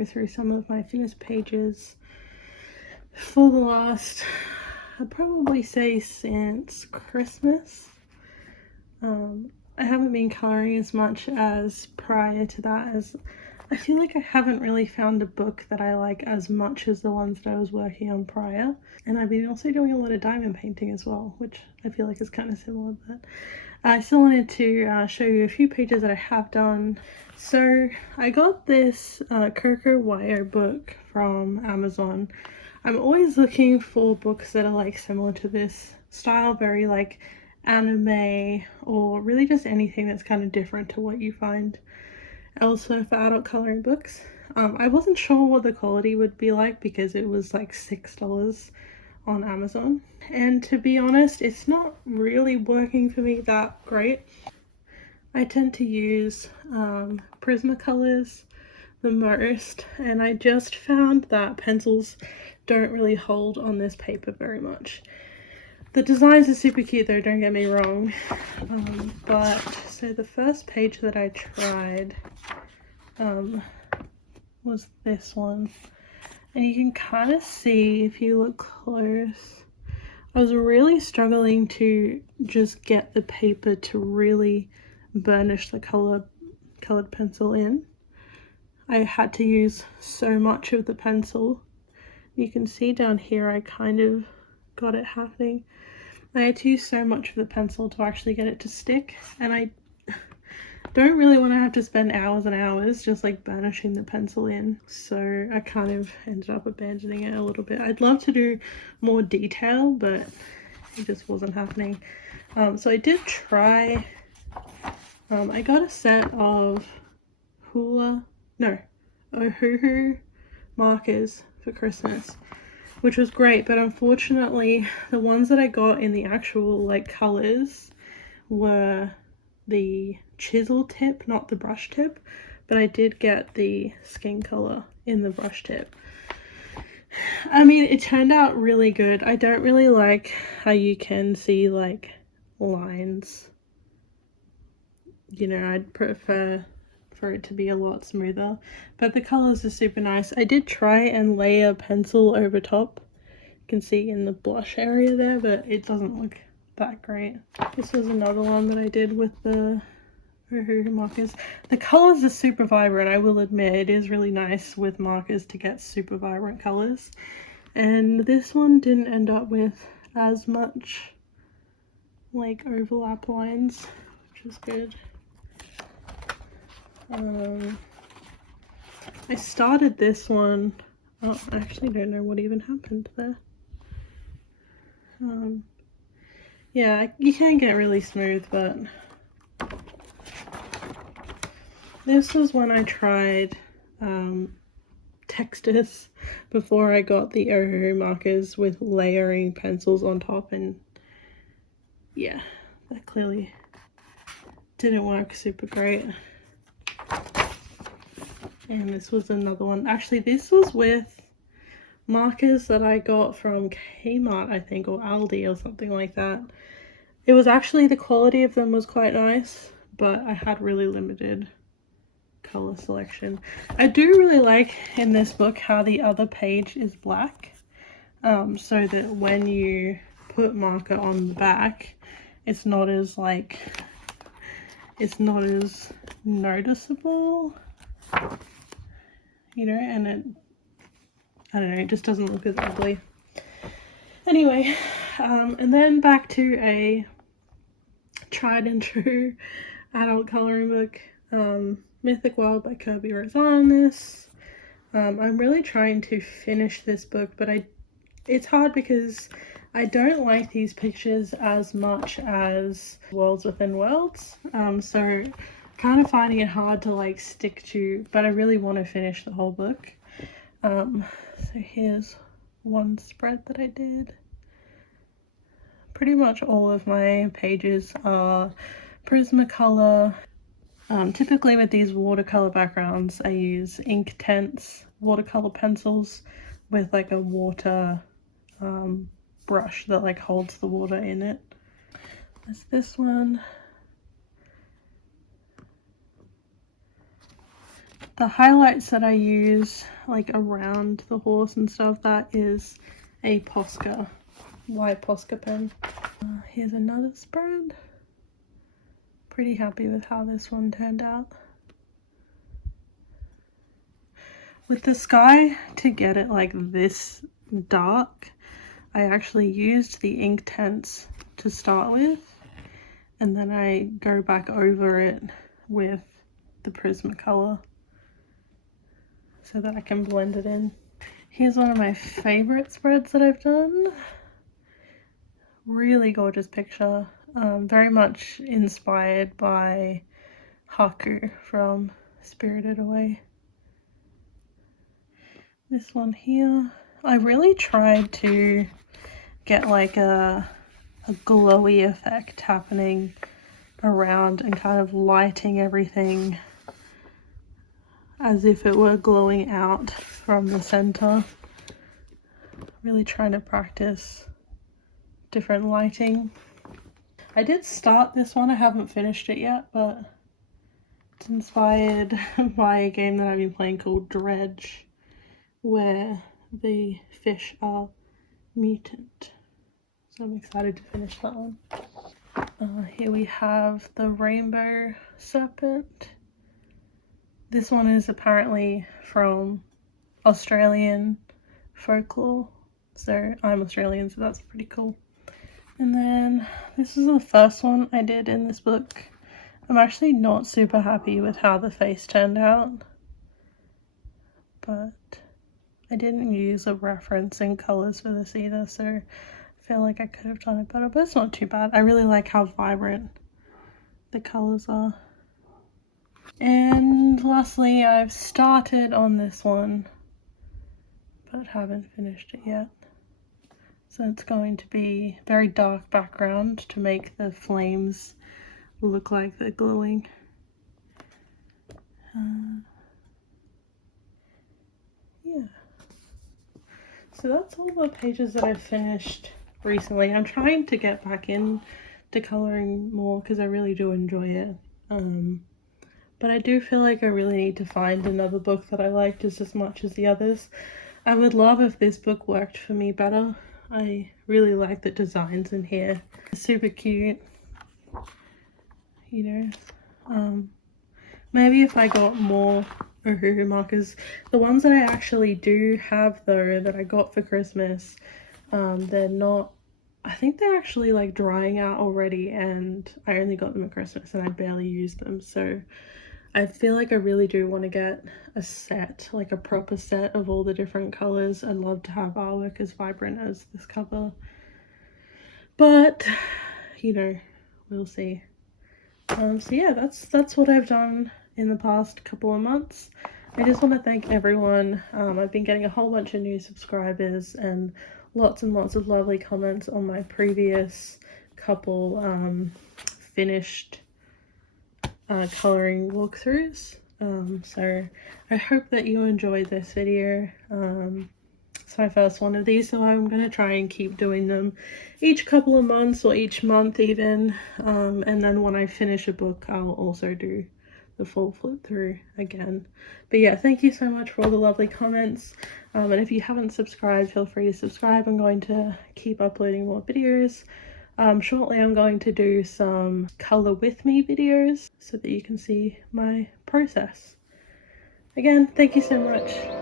go through some of my finished pages for the last, I'd probably say since Christmas. I haven't been colouring as much as prior to that, as I feel like I haven't really found a book that I like as much as the ones that I was working on prior. And I've been also doing a lot of diamond painting as well, which I feel like is kind of similar, but I still wanted to show you a few pages that I have done. So I got this Coco Wyo book from Amazon. I'm always looking for books that are like similar to this style, very like anime, or really just anything that's kind of different to what you find elsewhere for adult coloring books. I wasn't sure what the quality would be like because it was like $6 on Amazon, and to be honest, it's not really working for me that great. I tend to use Prismacolors the most, and I just found that pencils don't really hold on this paper very much. The designs are super cute though, don't get me wrong, but so the first page that I tried was this one, and you can kind of see if you look close, I was really struggling to just get the paper to really burnish the colored pencil in. I had to use so much of the pencil. You can see down here I kind of got it happening. I had to use so much of the pencil to actually get it to stick, and I don't really want to have to spend hours and hours just like burnishing the pencil in, so I kind of ended up abandoning it a little bit. I'd love to do more detail, but it just wasn't happening. So I did try, I got a set of Ohuhu Markers for Christmas, which was great, but unfortunately the ones that I got in the actual like colors were the chisel tip, not the brush tip, but I did get the skin color in the brush tip. I mean, it turned out really good. I don't really like how you can see like lines, you know, I'd prefer for it to be a lot smoother, but the colors are super nice. I did try and layer pencil over top, you can see in the blush area there, but it doesn't look that great. This was another one that I did with the Ohuhu markers. The colors are super vibrant, I will admit. It is really nice with markers to get super vibrant colors, and this one didn't end up with as much like overlap lines, which is good. I started this one, oh, I actually don't know what even happened there. Yeah, you can get really smooth, but this was when I tried textures before I got the Ohuhu markers with layering pencils on top, and yeah, that clearly didn't work super great. And this was another one. Actually, this was with markers that I got from Kmart, I think, or Aldi or something like that. It was actually, the quality of them was quite nice, but I had really limited color selection. I do really like in this book how the other page is black, so that when you put marker on the back, it's not as like, it's not as noticeable, you know, and it, I don't know, it just doesn't look as ugly. Anyway, and then back to a tried and true adult coloring book, Mythic World by Kerby Rosanes. I'm really trying to finish this book, but it's hard because I don't like these pictures as much as Worlds Within Worlds, so kind of finding it hard to like stick to, but I really want to finish the whole book. So here's one spread that I did. Pretty much all of my pages are Prismacolor. Typically with these watercolor backgrounds, I use Inktense Watercolor Pencils with like a water brush that like holds the water in it. There's this one. the highlights that I use like around the horse and stuff, that is a Posca White Pen. Here's another spread. Pretty happy with how this one turned out. With the sky, to get it like this dark, I actually used the Inktense to start with, and then I go back over it with the Prismacolour so that I can blend it in. Here's one of my favorite spreads that I've done. Really gorgeous picture. Very much inspired by Haku from Spirited Away. This one here, I really tried to get like a glowy effect happening around and kind of lighting everything as if it were glowing out from the center. Really trying to practice different lighting. I did start this one, I haven't finished it yet, but it's inspired by a game that I've been playing called Dredge, where the fish are mutant. So I'm excited to finish that one. Here we have the rainbow serpent. This one is apparently from Australian folklore. So I'm Australian, so that's pretty cool. And then this is the first one I did in this book. I'm actually not super happy with how the face turned out, but I didn't use a reference in colors for this either, so I feel like I could have done it better, but it's not too bad. I really like how vibrant the colors are. And lastly, I've started on this one, but haven't finished it yet. So it's going to be very dark background to make the flames look like they're glowing. Yeah. So that's all the pages that I've finished recently. I'm trying to get back in to colouring more because I really do enjoy it. But I do feel like I really need to find another book that I like just as much as the others. I would love if this book worked for me better. I really like the designs in here. Super cute, you know. Maybe if I got more Ohuhu markers. The ones that I actually do have though, that I got for Christmas, they're not, I think they're actually like drying out already, and I only got them at Christmas and I barely used them. So I feel like I really do want to get a set, like a proper set of all the different colours. I'd love to have artwork as vibrant as this cover, but you know, we'll see. So yeah, that's what I've done in the past couple of months. I just want to thank everyone. I've been getting a whole bunch of new subscribers and lots of lovely comments on my previous couple finished colouring walkthroughs. So I hope that you enjoyed this video. It's my first one of these, so I'm going to try and keep doing them each couple of months or each month even, and then when I finish a book I'll also do the full flip through again. But yeah, thank you so much for all the lovely comments, and if you haven't subscribed, feel free to subscribe. I'm going to keep uploading more videos. Shortly I'm going to do some colour with me videos so that you can see my process. Again, thank you so much.